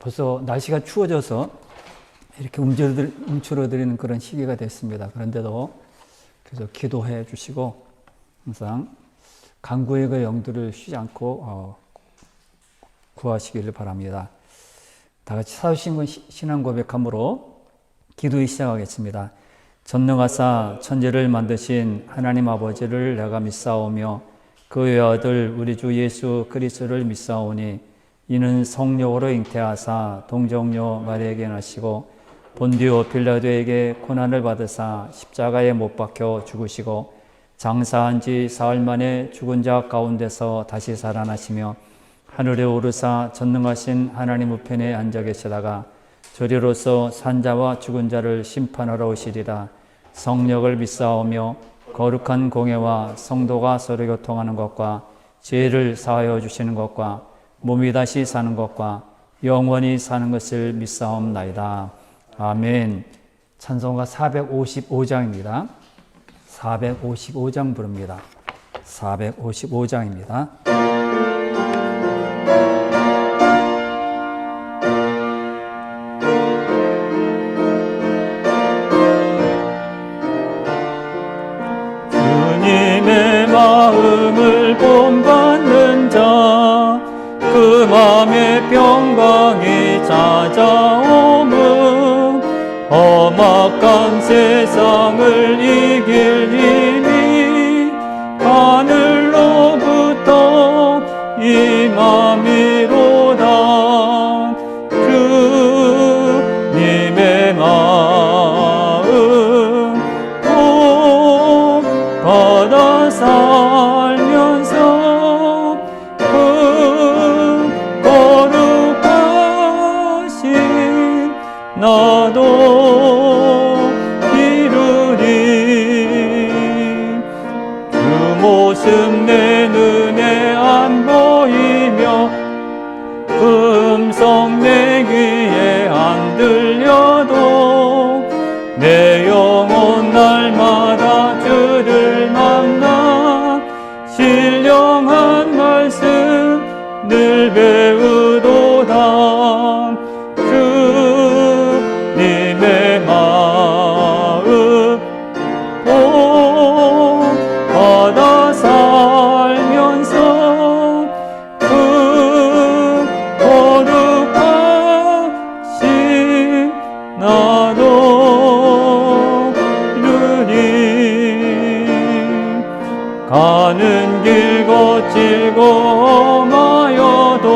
벌써 날씨가 추워져서 이렇게 움츠러드리는 그런 시기가 됐습니다. 그런데도 계속 기도해 주시고 항상 간구의 그 영들을 쉬지 않고 구하시기를 바랍니다. 다 같이 사도신경 신앙 고백함으로 기도에 시작하겠습니다. 전능하사 천지를 만드신 하나님 아버지를 내가 믿사오며 그 외아들 우리 주 예수 그리스도를 믿사오니 이는 성령으로 잉태하사 동정녀 마리아에게 나시고 본디오 빌라도에게 고난을 받으사 십자가에 못 박혀 죽으시고 장사한 지 사흘 만에 죽은 자 가운데서 다시 살아나시며 하늘에 오르사 전능하신 하나님 우편에 앉아 계시다가 저리로서 산자와 죽은 자를 심판하러 오시리라. 성령을 믿사오며 거룩한 공예와 성도가 서로 교통하는 것과 죄를 사하여 주시는 것과 몸이 다시 사는 것과 영원히 사는 것을 믿사옵나이다. 아멘. 찬송가 455장입니다. 455장 부릅니다. 455장입니다. 주님의 마음을 본받는 자, 그 맘에 평강이 찾아오면 험악한 세상을 이길 힘이 하늘로부터 임함이로다. 주님의 마음 꼭 받아 살면서 그 거룩하신 나도 이루리. 그 모습 내 눈에 안 보이며 그 음성 내 귀에 안 들려도 내 영혼 날마다 주를 만나 신령한 말씀 늘 배우도다. 주님의 마음 꼭 받아 살면서 그 거룩하신 나도 이루리. 가는 길 거칠고 험하여도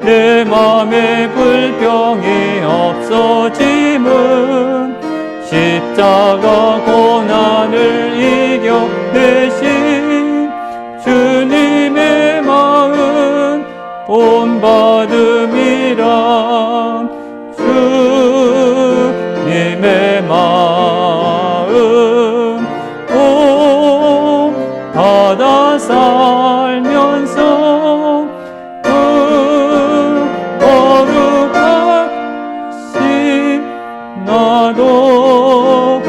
내 맘에 불평이 없어짐은 십자가 고난을 이겨내신 주님의 마음 본받음이라. 주님의 마음 꼭 받아 살면서 그 거룩하신 나도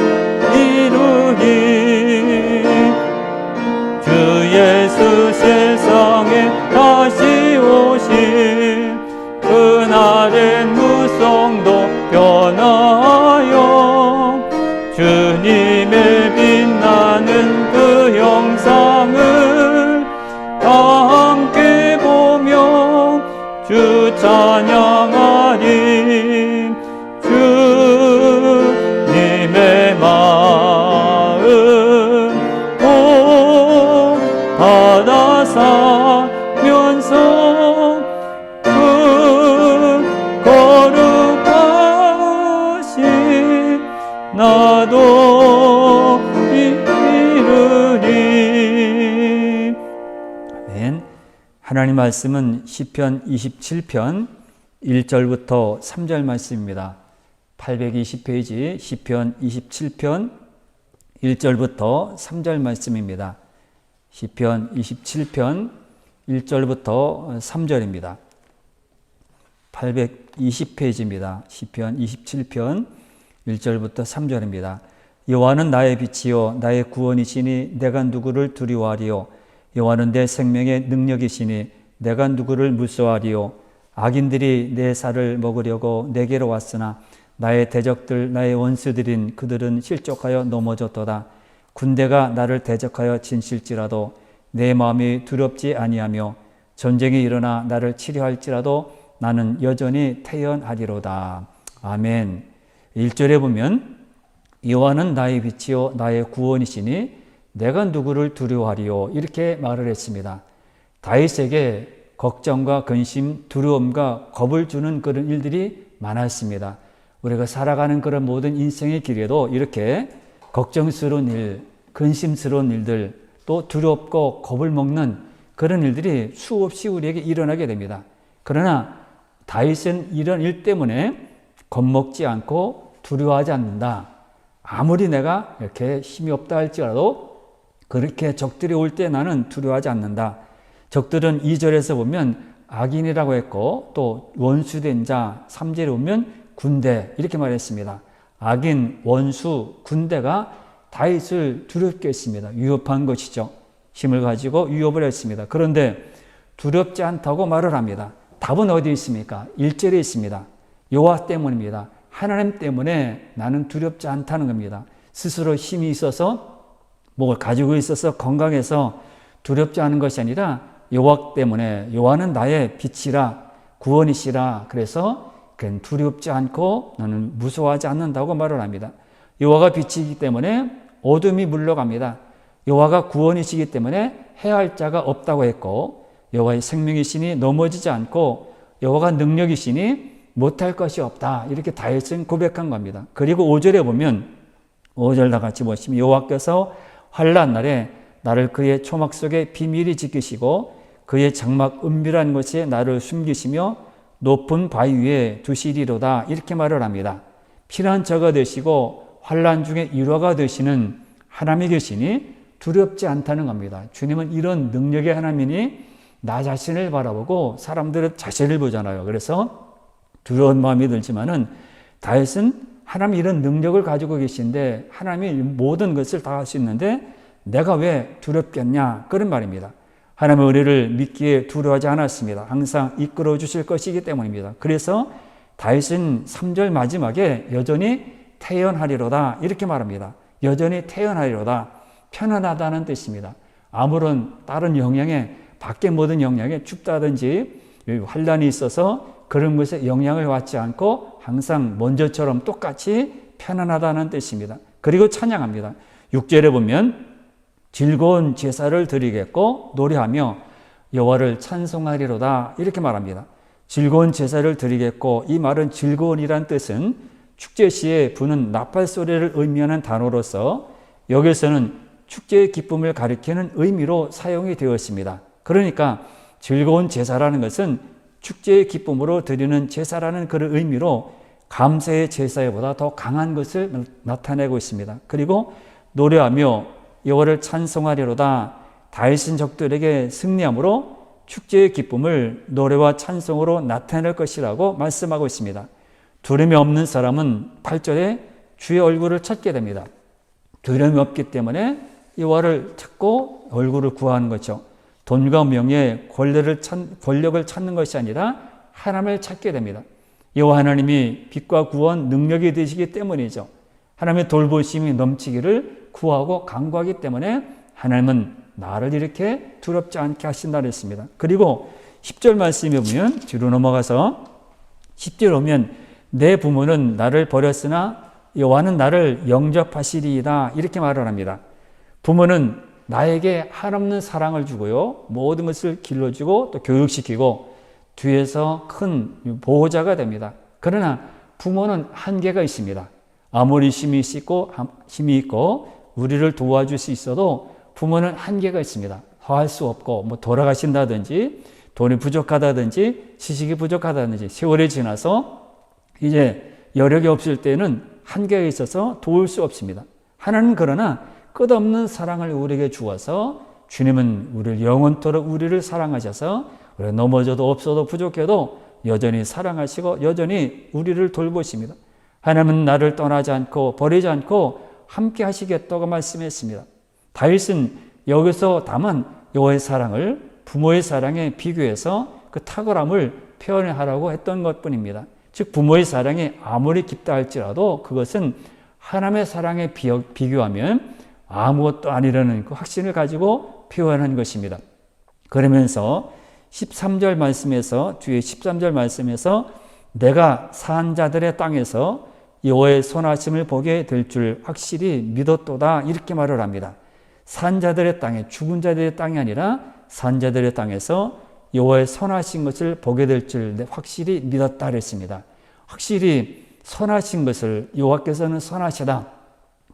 이루리. 주 예수 세상에 다시 오실 그날엔 무성도 변하여 주님의 빛나는 그 영상을 다 함께 보며 주 찬양하리. 주님의 마음 꼭 받아 살면서 그 거룩하신 나도 이루리. 아멘. 하나님 말씀은 시편 27편 1절부터 3절 말씀입니다. 820페이지 시편 27편 1절부터 3절 말씀입니다. 시편 27편 1절부터 3절입니다. 820페이지입니다. 시편 27편 1절부터 3절입니다. 여호와는 나의 빛이요 나의 구원이시니 내가 누구를 두려워하리요. 여호와는 내 생명의 능력이시니 내가 누구를 무서워하리요. 악인들이 내 살을 먹으려고 내게로 왔으나 나의 대적들 나의 원수들인 그들은 실족하여 넘어졌도다. 군대가 나를 대적하여 진실지라도 내 마음이 두렵지 아니하며 전쟁이 일어나 나를 치료할지라도 나는 여전히 태연하리로다. 아멘. 1절에 보면 여호와는 나의 빛이요 나의 구원이시니 내가 누구를 두려워하리요 이렇게 말을 했습니다. 다윗에게 걱정과 근심, 두려움과 겁을 주는 그런 일들이 많았습니다. 우리가 살아가는 그런 모든 인생의 길에도 이렇게 걱정스러운 일, 근심스러운 일들, 또 두렵고 겁을 먹는 그런 일들이 수없이 우리에게 일어나게 됩니다. 그러나 다윗은 이런 일 때문에 겁먹지 않고 두려워하지 않는다. 아무리 내가 이렇게 힘이 없다 할지라도 그렇게 적들이 올 때 나는 두려워하지 않는다. 적들은 2절에서 보면 악인이라고 했고 또 원수된 자 3절에 보면 군대 이렇게 말했습니다. 악인, 원수, 군대가 다윗을 두렵게 했습니다. 위협한 것이죠. 힘을 가지고 위협을 했습니다. 그런데 두렵지 않다고 말을 합니다. 답은 어디 있습니까? 1절에 있습니다. 여호와 때문입니다. 하나님 때문에 나는 두렵지 않다는 겁니다. 스스로 힘이 있어서 뭘 가지고 있어서 건강해서 두렵지 않은 것이 아니라 여호와 때문에 여호와는 나의 빛이라 구원이시라 그래서 두렵지 않고 나는 무서워하지 않는다고 말을 합니다. 여호와가 빛이기 때문에 어둠이 물러갑니다. 여호와가 구원이시기 때문에 해할 자가 없다고 했고 여호와의 생명이시니 넘어지지 않고 여호와가 능력이시니 못할 것이 없다 이렇게 다윗은 고백한 겁니다. 그리고 5절에 보면 5절 다 같이 보시면 여호와께서 환난 날에 나를 그의 초막 속에 비밀히 지키시고 그의 장막 은밀한 곳에 나를 숨기시며 높은 바위 위에 두시리로다 이렇게 말을 합니다. 피난처가 되시고 환난 중에 일화가 되시는 하나님이 계시니 두렵지 않다는 겁니다. 주님은 이런 능력의 하나님이니 나 자신을 바라보고 사람들은 자신을 보잖아요. 그래서 두려운 마음이 들지만은 다윗은 하나님이 이런 능력을 가지고 계신데 하나님이 모든 것을 다 할 수 있는데 내가 왜 두렵겠냐 그런 말입니다. 하나님의 우리를 믿기에 두려워하지 않았습니다. 항상 이끌어 주실 것이기 때문입니다. 그래서 다윗은 3절 마지막에 여전히 태연하리로다 이렇게 말합니다. 여전히 태연하리로다 편안하다는 뜻입니다. 아무런 다른 영향에 밖에 모든 영향에 춥다든지 환난이 있어서 그런 것에 영향을 받지 않고 항상 먼저처럼 똑같이 편안하다는 뜻입니다. 그리고 찬양합니다. 6절에 보면 즐거운 제사를 드리겠고 노래하며 여호와를 찬송하리로다 이렇게 말합니다. 즐거운 제사를 드리겠고 이 말은 즐거운이란 뜻은 축제 시에 부는 나팔 소리를 의미하는 단어로서 여기서는 축제의 기쁨을 가리키는 의미로 사용이 되었습니다. 그러니까 즐거운 제사라는 것은 축제의 기쁨으로 드리는 제사라는 그런 의미로 감사의 제사보다 더 강한 것을 나타내고 있습니다. 그리고 노래하며 여호와를 찬송하리로다 다윗은 적들에게 승리함으로 축제의 기쁨을 노래와 찬송으로 나타낼 것이라고 말씀하고 있습니다. 두려움이 없는 사람은 8절에 주의 얼굴을 찾게 됩니다. 두려움이 없기 때문에 여호와를 찾고 얼굴을 구하는 거죠. 돈과 명예, 권력을 찾는 것이 아니라 하나님을 찾게 됩니다. 여호와 하나님이 빛과 구원, 능력이 되시기 때문이죠. 하나님의 돌보심이 넘치기를 구하고 간구하기 때문에 하나님은 나를 이렇게 두렵지 않게 하신다 그랬습니다. 그리고 10절 말씀에 보면 뒤로 넘어가서 10절 오면 내 부모는 나를 버렸으나 여호와는 나를 영접하시리이다 이렇게 말을 합니다. 부모는 나에게 한없는 사랑을 주고요. 모든 것을 길러주고 또 교육시키고 뒤에서 큰 보호자가 됩니다. 그러나 부모는 한계가 있습니다. 아무리 힘이 있고 우리를 도와줄 수 있어도 부모는 한계가 있습니다. 할 수 없고 돌아가신다든지 돈이 부족하다든지 지식이 부족하다든지 세월이 지나서 이제 여력이 없을 때는 한계가 있어서 도울 수 없습니다. 하나님은 그러나 끝없는 사랑을 우리에게 주어서 주님은 우리를 영원토록 우리를 사랑하셔서 우리가 넘어져도 없어도 부족해도 여전히 사랑하시고 여전히 우리를 돌보십니다. 하나님은 나를 떠나지 않고 버리지 않고 함께 하시겠다고 말씀했습니다. 다윗은 여기서 다만 여호와의 사랑을 부모의 사랑에 비교해서 그 탁월함을 표현하라고 했던 것뿐입니다. 즉 부모의 사랑이 아무리 깊다 할지라도 그것은 하나님의 사랑에 비교하면 아무것도 아니라는 그 확신을 가지고 표현한 것입니다. 그러면서 13절 말씀에서 뒤에 13절 말씀에서 내가 산 자들의 땅에서 여호와의 선하심을 보게 될 줄 확실히 믿었도다 이렇게 말을 합니다. 산 자들의 땅에 죽은 자들의 땅이 아니라 산 자들의 땅에서 여호와의 선하신 것을 보게 될 줄 확실히 믿었다 그랬습니다. 확실히 선하신 것을 여호와께서는 선하시다.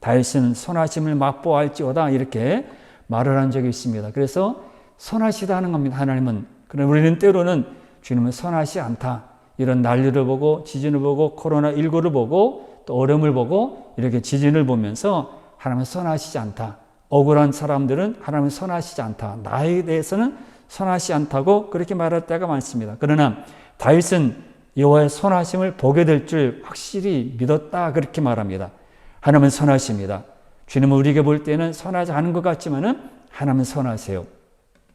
다윗은 선하심을 맛보아할지어다 이렇게 말을 한 적이 있습니다. 그래서 선하시다 하는 겁니다. 하나님은. 그러나 우리는 때로는 주님은 선하시 않다. 이런 난리를 보고 지진을 보고 코로나19를 보고 또 어려움을 보고 이렇게 지진을 보면서 하나님은 선하시지 않다. 억울한 사람들은 하나님은 선하시지 않다. 나에 대해서는 선하시 않다고 그렇게 말할 때가 많습니다. 그러나 다윗은 여호와의 선하심을 보게 될 줄 확실히 믿었다 그렇게 말합니다. 하나님은 선하십니다. 주님은 우리에게 볼 때는 선하지 않은 것 같지만은 하나님은 선하세요.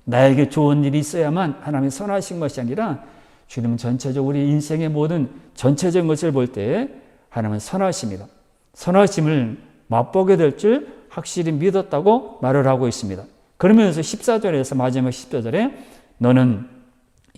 나에게 좋은 일이 있어야만 하나님이 선하신 것이 아니라 주님은 전체적으로 우리 인생의 모든 전체적인 것을 볼 때 하나님은 선하십니다. 선하심을 맛보게 될 줄 확실히 믿었다고 말을 하고 있습니다. 그러면서 14절에서 마지막 14절에 너는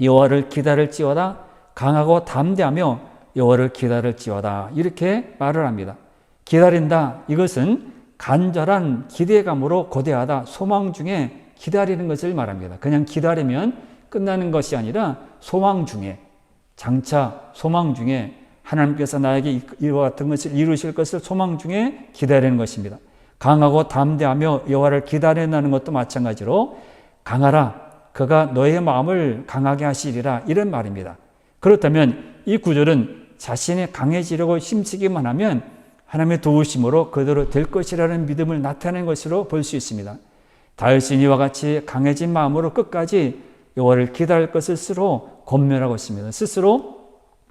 여호와를 기다릴지어다 강하고 담대하며 여호와를 기다릴지어다 이렇게 말을 합니다. 기다린다 이것은 간절한 기대감으로 고대하다 소망 중에 기다리는 것을 말합니다. 그냥 기다리면 끝나는 것이 아니라 소망 중에 장차 소망 중에 하나님께서 나에게 이와 같은 것을 이루실 것을 소망 중에 기다리는 것입니다. 강하고 담대하며 여호와를 기다린다는 것도 마찬가지로 강하라 그가 너의 마음을 강하게 하시리라 이런 말입니다. 그렇다면 이 구절은 자신이 강해지려고 힘쓰기만 하면 하나님의 도우심으로 그대로 될 것이라는 믿음을 나타내는 것으로 볼 수 있습니다. 다윗은 이와 같이 강해진 마음으로 끝까지 여호와를 기다릴 것을 스스로 권면하고 있습니다.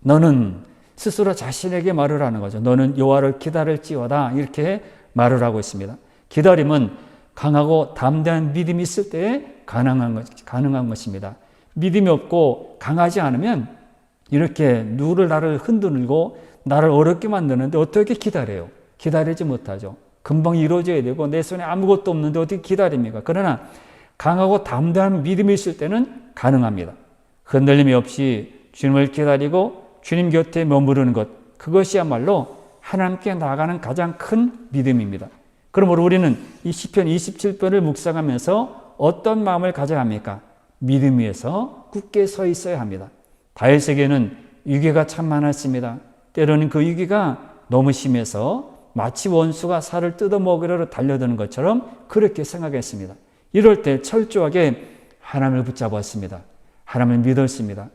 너는 스스로 자신에게 말을 하는 거죠. 너는 여호와를 기다릴지어다 이렇게 말을 하고 있습니다. 기다림은 강하고 담대한 믿음이 있을 때에 가능한 것입니다. 믿음이 없고 강하지 않으면 이렇게 나를 흔들고 나를 어렵게 만드는데 어떻게 기다려요? 기다리지 못하죠. 금방 이루어져야 되고 내 손에 아무것도 없는데 어떻게 기다립니까? 그러나 강하고 담대한 믿음이 있을 때는 가능합니다. 흔들림이 없이 주님을 기다리고 주님 곁에 머무르는 것 그것이야말로 하나님께 나아가는 가장 큰 믿음입니다. 그러므로 우리는 이 시편 27편을 묵상하면서 어떤 마음을 가져야 합니까? 믿음 위에서 굳게 서 있어야 합니다. 다윗에게는 위기가 참 많았습니다. 때로는 그 위기가 너무 심해서 마치 원수가 살을 뜯어먹으려 달려드는 것처럼 그렇게 생각했습니다. 이럴 때 철저하게 하나님을 붙잡았습니다. 하나님을 믿었습니다.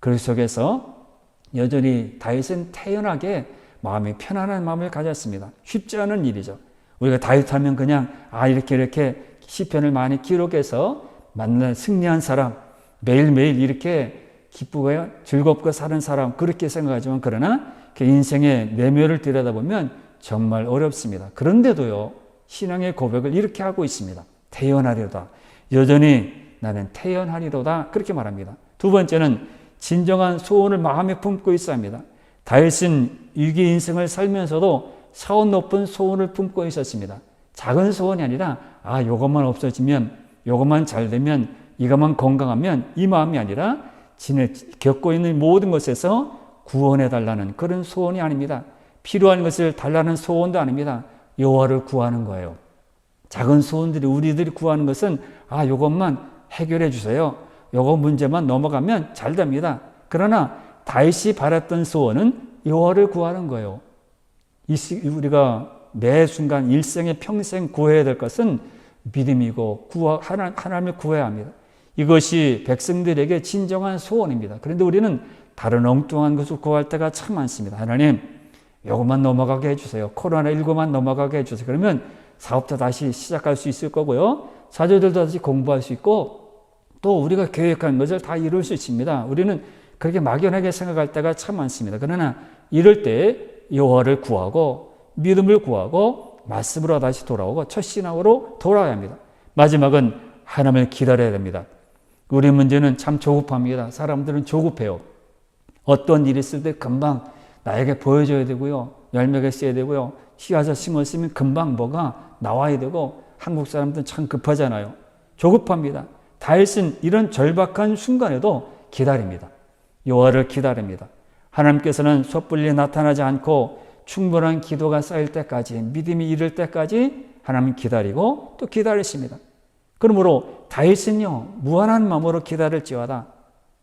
그 속에서 여전히 다윗은 태연하게 마음이 편안한 마음을 가졌습니다. 쉽지 않은 일이죠. 우리가 다윗하면 그냥 이렇게 시편을 많이 기록해서 만난 승리한 사람, 매일매일 이렇게 기쁘고 즐겁고 사는 사람 그렇게 생각하지만 그러나 그 인생의 내면을 들여다보면 정말 어렵습니다. 그런데도요 신앙의 고백을 이렇게 하고 있습니다. 태연하리로다. 여전히 나는 태연하리로다 그렇게 말합니다. 두 번째는 진정한 소원을 마음에 품고 있어야 합니다. 다윗은 위기 인생을 살면서도 차원 높은 소원을 품고 있었습니다. 작은 소원이 아니라 요것만 없어지면 요것만 잘 되면 이것만 건강하면 이 마음이 아니라 겪고 있는 모든 것에서 구원해 달라는 그런 소원이 아닙니다. 필요한 것을 달라는 소원도 아닙니다. 여호와를 구하는 거예요. 작은 소원들이 우리들이 구하는 것은 요것만 해결해 주세요. 요거 문제만 넘어가면 잘 됩니다. 그러나 다윗이 바랐던 소원은 여호와를 구하는 거예요. 우리가 매 순간 일생에 평생 구해야 될 것은 믿음이고 하나님을 구해야 합니다. 이것이 백성들에게 진정한 소원입니다. 그런데 우리는 다른 엉뚱한 것을 구할 때가 참 많습니다. 하나님, 이것만 넘어가게 해주세요. 코로나19만 넘어가게 해주세요. 그러면 사업도 다시 시작할 수 있을 거고요. 자녀들도 다시 공부할 수 있고 또 우리가 계획한 것을 다 이룰 수 있습니다. 우리는 그렇게 막연하게 생각할 때가 참 많습니다. 그러나 이럴 때 여호와를 구하고 믿음을 구하고 말씀으로 다시 돌아오고 첫 신앙으로 돌아야 합니다. 마지막은 하나님을 기다려야 됩니다. 우리 문제는 참 조급합니다. 사람들은 조급해요. 어떤 일이 있을 때 금방 나에게 보여줘야 되고요. 열매가 있어야 되고요. 씨앗을 심었으면 금방 뭐가 나와야 되고, 한국 사람들은 참 급하잖아요. 조급합니다. 다윗은 이런 절박한 순간에도 기다립니다. 여호와를 기다립니다. 하나님께서는 섣불리 나타나지 않고 충분한 기도가 쌓일 때까지, 믿음이 이를 때까지 하나님 기다리고 또 기다리십니다. 그러므로 다윗은요, 무한한 마음으로 기다릴지어다.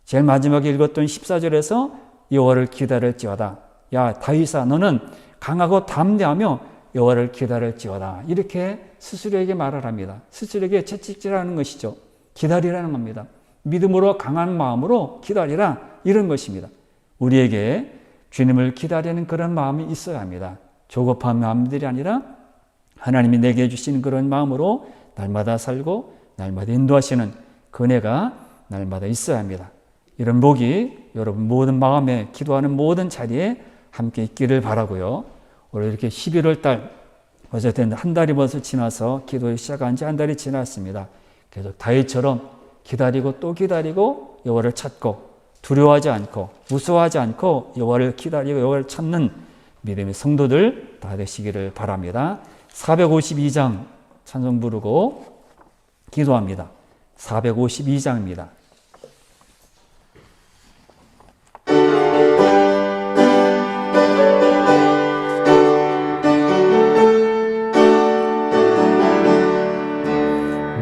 제일 마지막에 읽었던 14절에서 여호와를 기다릴지어다. 야 다윗아, 너는 강하고 담대하며 여호와를 기다릴지어다. 이렇게 스스로에게 말을 합니다. 스스로에게 채찍질하는 것이죠. 기다리라는 겁니다. 믿음으로 강한 마음으로 기다리라, 이런 것입니다. 우리에게 주님을 기다리는 그런 마음이 있어야 합니다. 조급한 마음들이 아니라 하나님이 내게 주신 그런 마음으로 날마다 살고 날마다 인도하시는 그 은혜가 날마다 있어야 합니다. 이런 복이 여러분 모든 마음에 기도하는 모든 자리에 함께 있기를 바라고요. 오늘 이렇게 11월 달 어쨌든 한 달이 벌써 지나서 기도를 시작한 지 한 달이 지났습니다. 계속 다윗처럼 기다리고 또 기다리고 여호와를 찾고 두려워하지 않고 무서워하지 않고 여호와를 기다리고 여호와를 찾는 믿음의 성도들 다 되시기를 바랍니다. 452장 찬송 부르고 기도합니다. 452장입니다.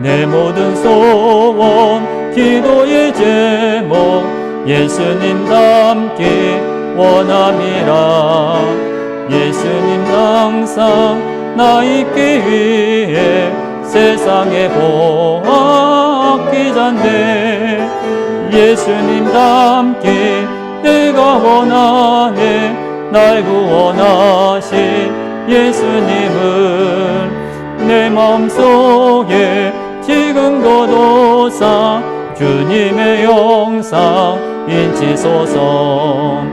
내 모든 소원 기도의 제목 예수님 닮기 원함이라. 예수님 항상 나 있기 위해 세상에 보았기 전에 예수님 닮기 내가 원하네. 날 구원하신 예수님을 내 마음속에 지금도 도사 주님의 영상 인치소서.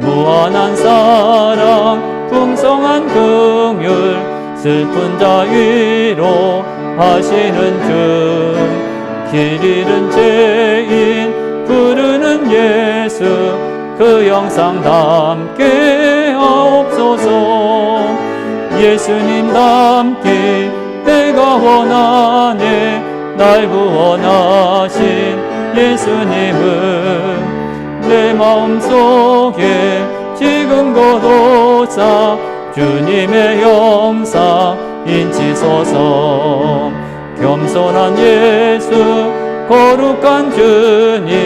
무한한 사랑 풍성한 긍휼 슬픈 자 위로 하시는 주. 길 잃은 죄인 부르는 예수 그 영상 담게 하옵소서. 예수님 닮기 내가 원하네. 날 구원하신 예수님은 내 마음속에 지금도 도사 주님의 영상 인치소서. 겸손한 예수 거룩한 주님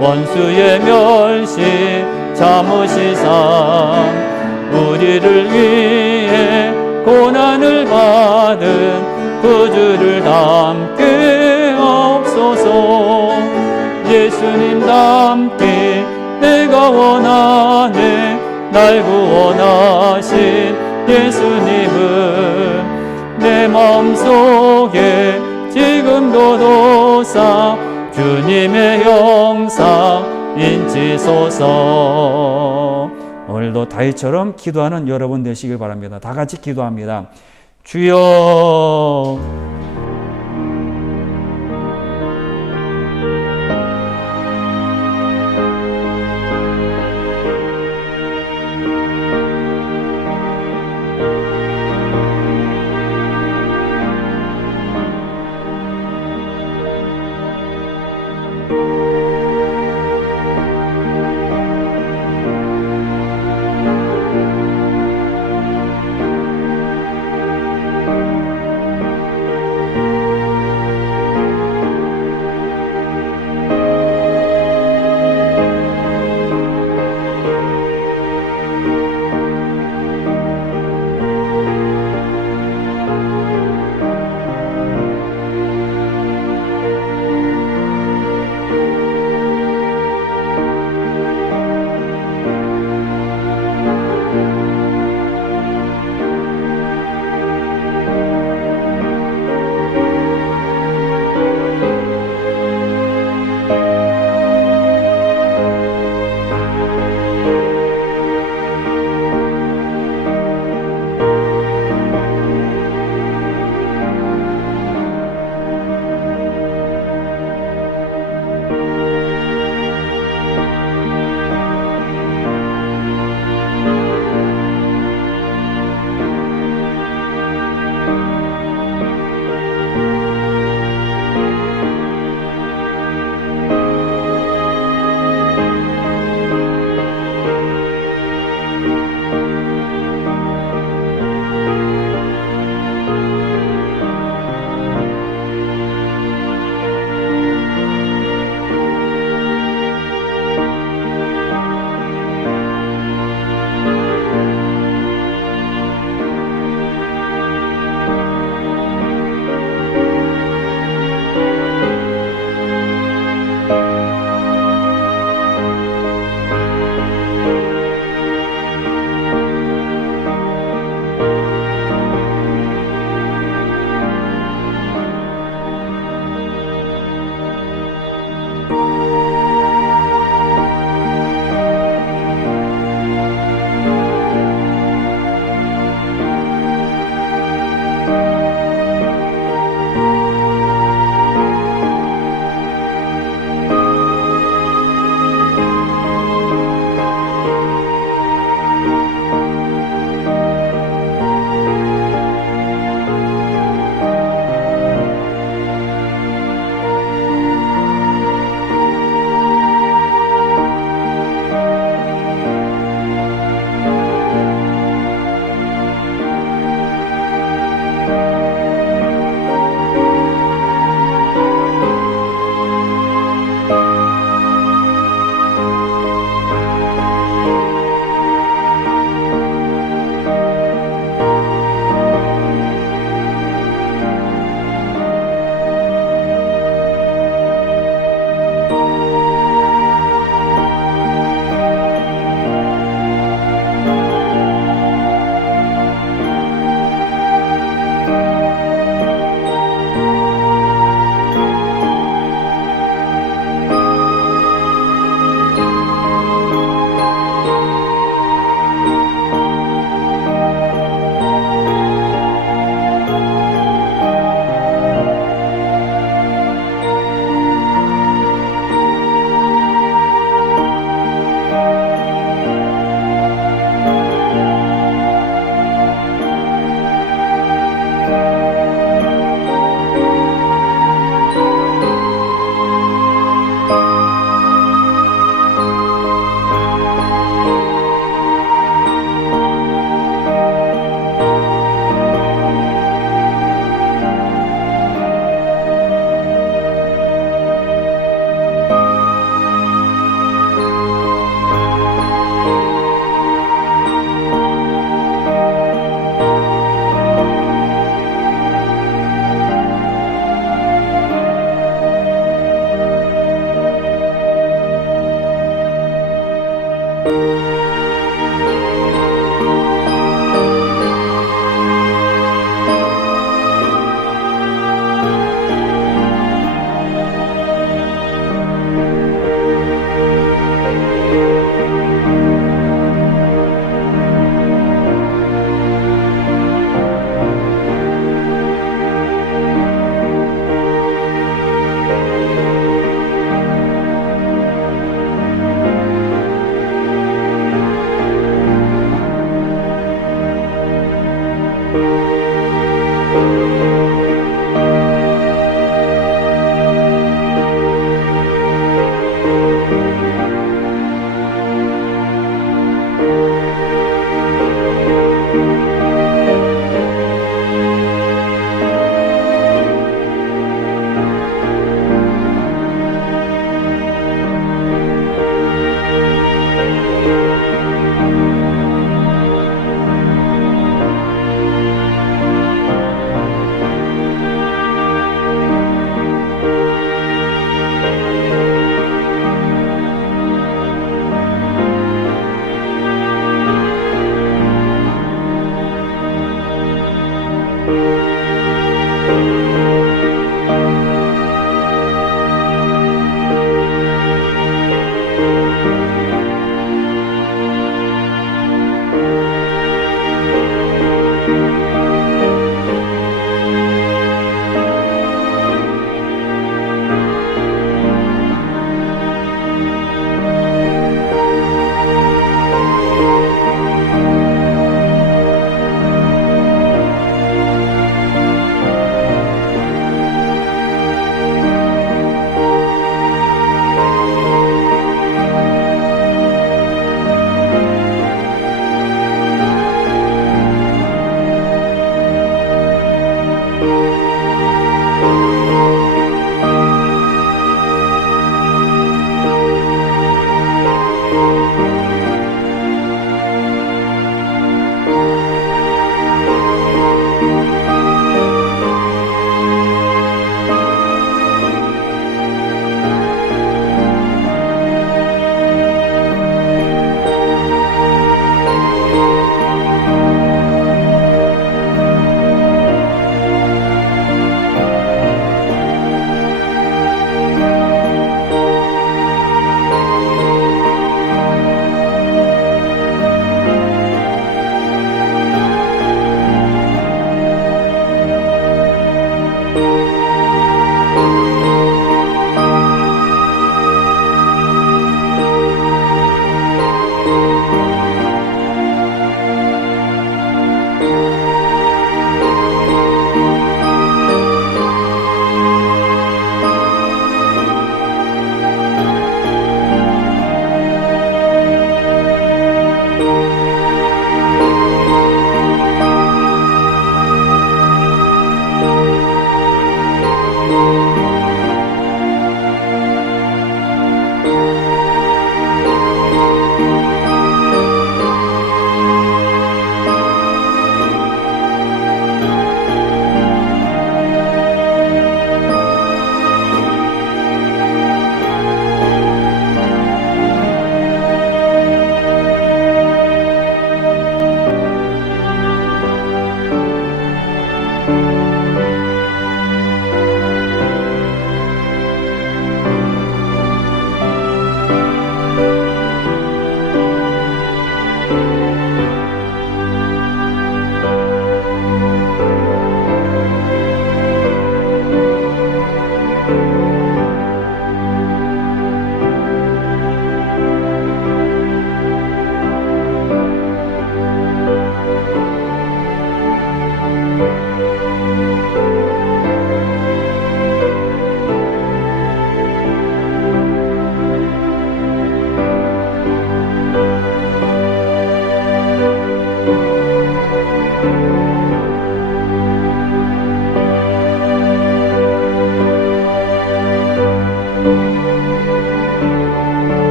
원수의 멸시 참으시사 우리를 위해 고난을 받은 구주를 담게 하옵소서. 예수님 닮기 내가 원하네. 날 구원하신 예수님은 내 마음속에 지금도 도사 주님의 영상 인치소서. 오늘도 다윗처럼 기도하는 여러분 되시길 바랍니다. 다 같이 기도합니다. 주여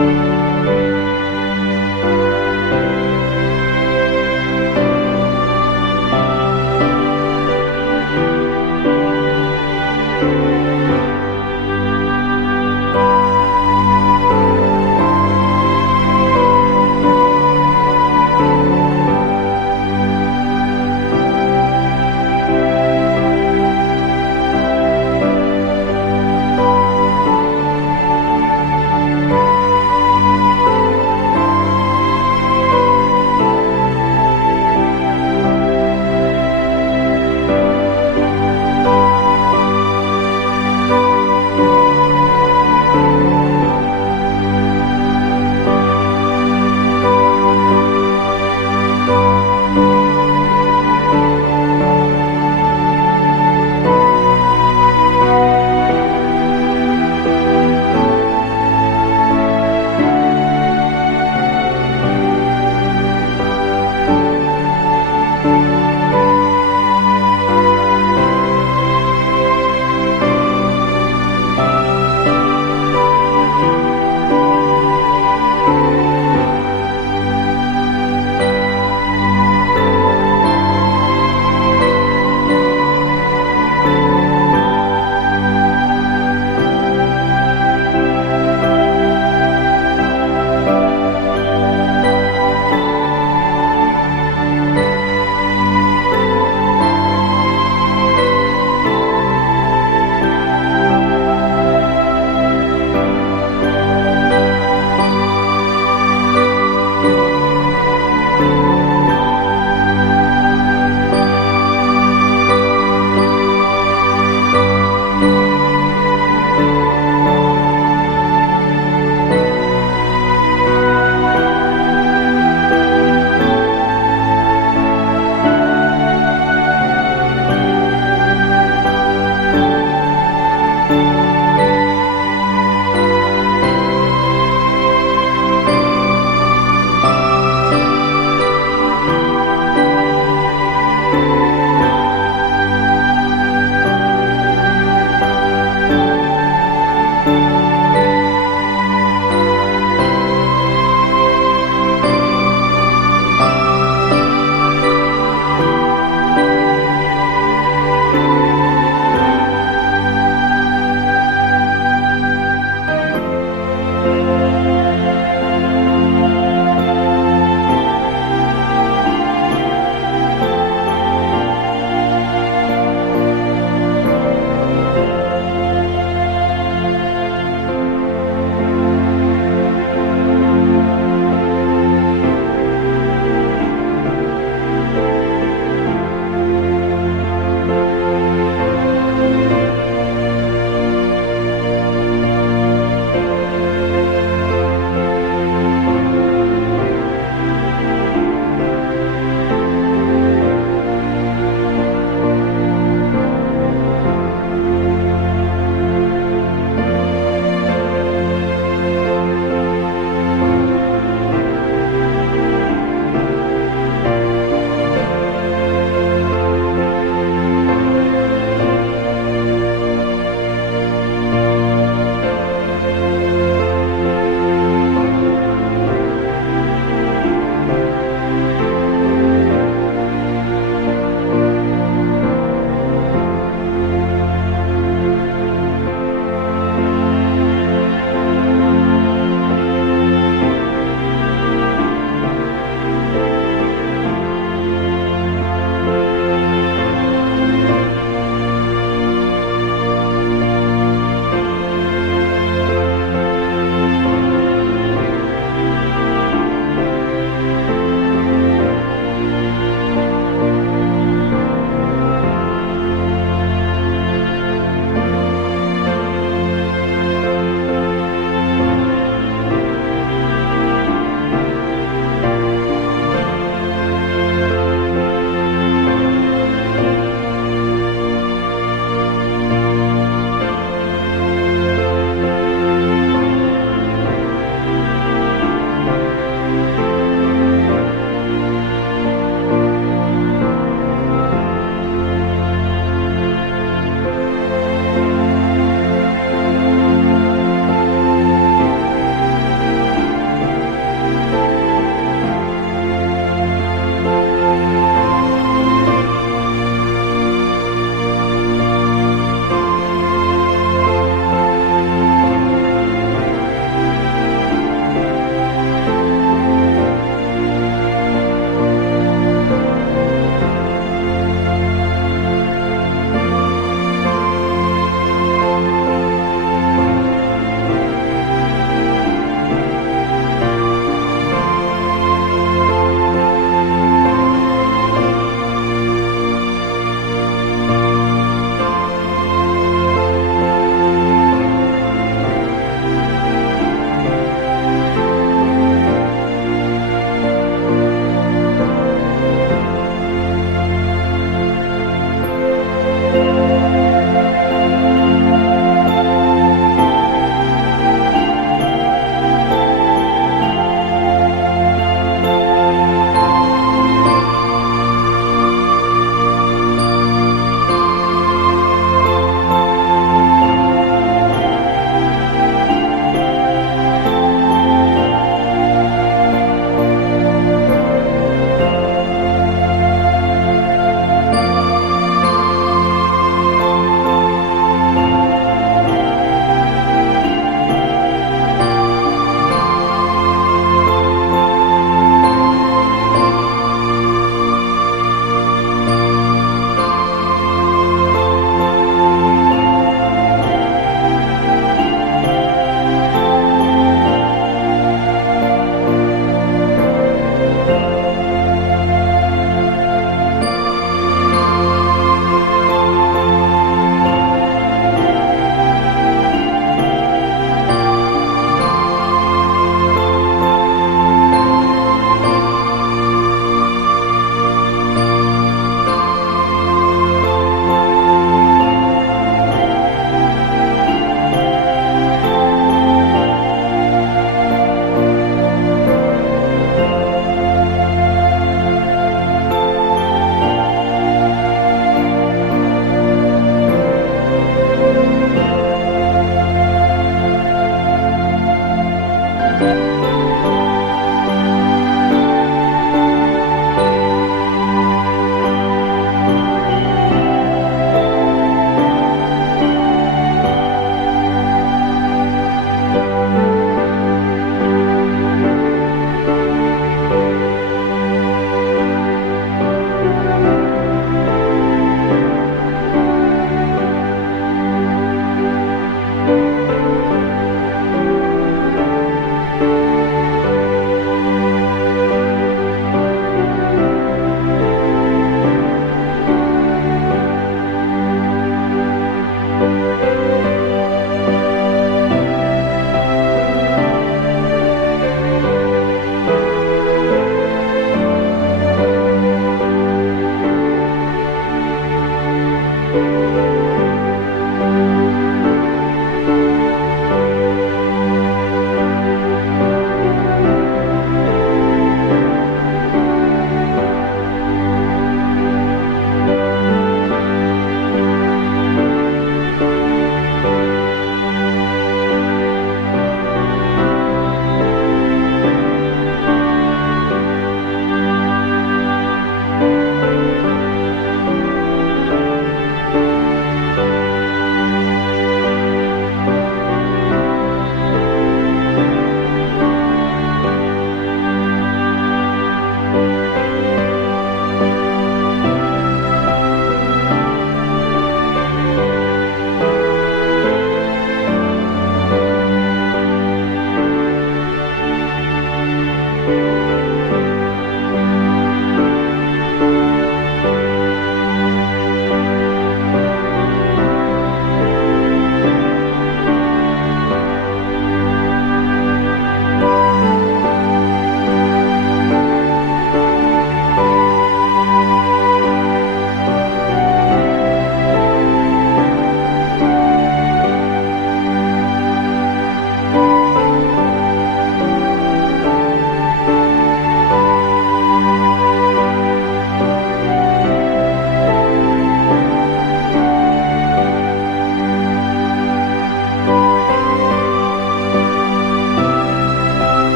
주옵소서.